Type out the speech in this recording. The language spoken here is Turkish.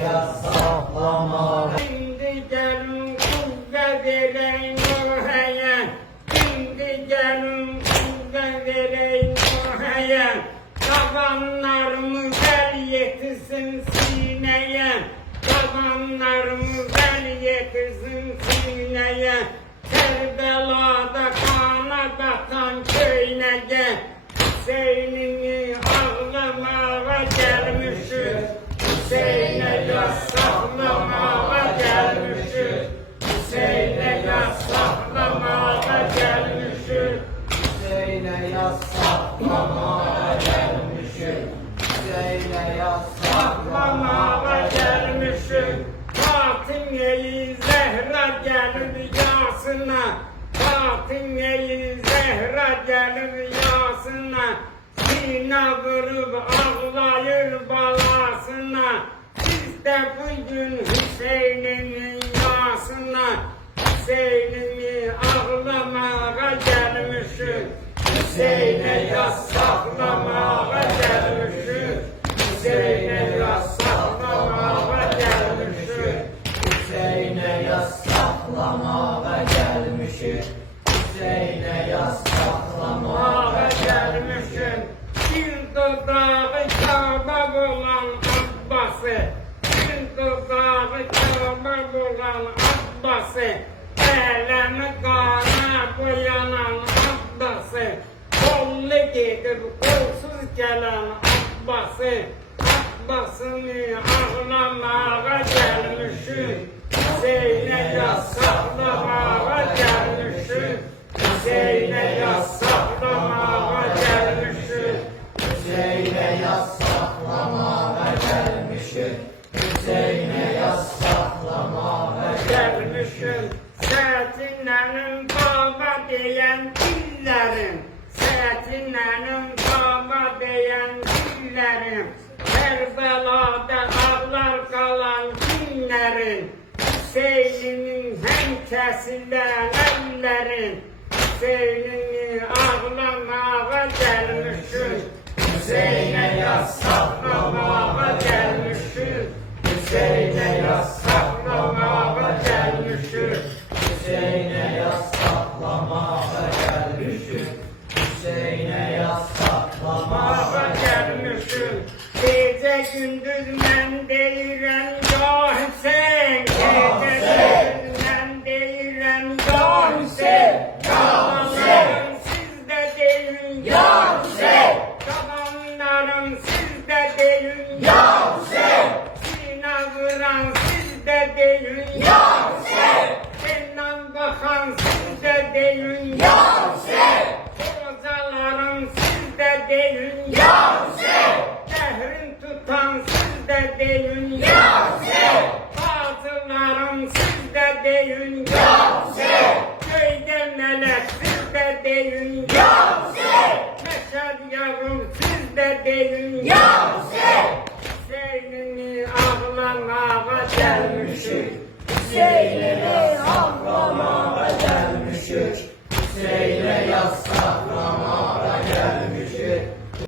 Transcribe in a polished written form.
Saklama. Şimdi gelin kuvve vereyim oraya. Şimdi gelin kuvve vereyim oraya. Tabanlarımı ver yetişsin sineye. Tabanlarımı ver yetişsin sineye. Kerbela'da kana batan köynege. Hüseyin'ini ağlamaya gelmişim. Hüseyin'e yasaklamaya gelmişim. Hüseyin'e yasaklamaya gelmişim. Hüseyin'e yasaklamaya gelmişim. Hüseyin'e Saklamaya gelmişim. Fatime-i Zehra gelir yasına. Fatime-i Zehra gelir yasına. Sine vurup ağlayır balasına. Biz de bugün Hüseyin'in yasına. Hüseyin'i ağlamaya gelmişim. Hüseyin'e yasaklamaya gelmişim. Hüseyin'e yasaklamaya gelmişim. Hüseyin'e yasaklamaya gelmişim. Hüseyin'e yasaklamaya Ağa gelmişim. Bir dudağı Kabe bulan Abbas'ı. Bir dudağı Kabe bulan Abbas'ı. Elemi kana boyanan Abbas'ı. Kollu gidip kolsuz gelen Abbas'ı. Abbas'ını ağlamaya gelmişim. Hüseyin'e yasaklamaya gelmişim. Hüseyin'e yasaklamaya gelmişim. Hüseyin'e yasaklamaya gelmişim. Hüseyin'e yasaklamaya Gelmişim. Setinlerin baba diyen dillerim. Setinlerin baba diyen dillerim. Kerbela'da ağlar kalan günlerin. Hüseyin'in hem kesilen ellerin. Hüseyin'i ağlamaya gelmişim. Hüseyin'e yasaklamaya gelmişim. Hüseyin'e yasaklamaya gelmişim. Hüseyin'e yasaklamaya gelmişim. Hüseyin'e yasaklamaya Baba gelmişim. Gece gündüz men deyirem ya Hüseyin. Gece gündüz men deyirem ya Hüseyin. Tabanlarım sizde deyin ya Hüseyin. Tabanlarım sizde deyin ya Hüseyin. Sine vuran sizde deyin ya Hüseyin. Benden bakan sizde deyin ya Hüseyin. Kocalarım sizde deyin ya Hüseyin. Şehrin tutan sizde deyin ya Hüseyin. Bazılarım sizde deyin ya Hüseyin. Köyde melek sizde deyin ya Hüseyin. Meşed yavrum sizde deyin ya Hüseyin. Hüseyin'i ağlamaya gelmişim. Hüseyin'e yasaklamaya gelmişim. Hüseyin'e yasaklamaya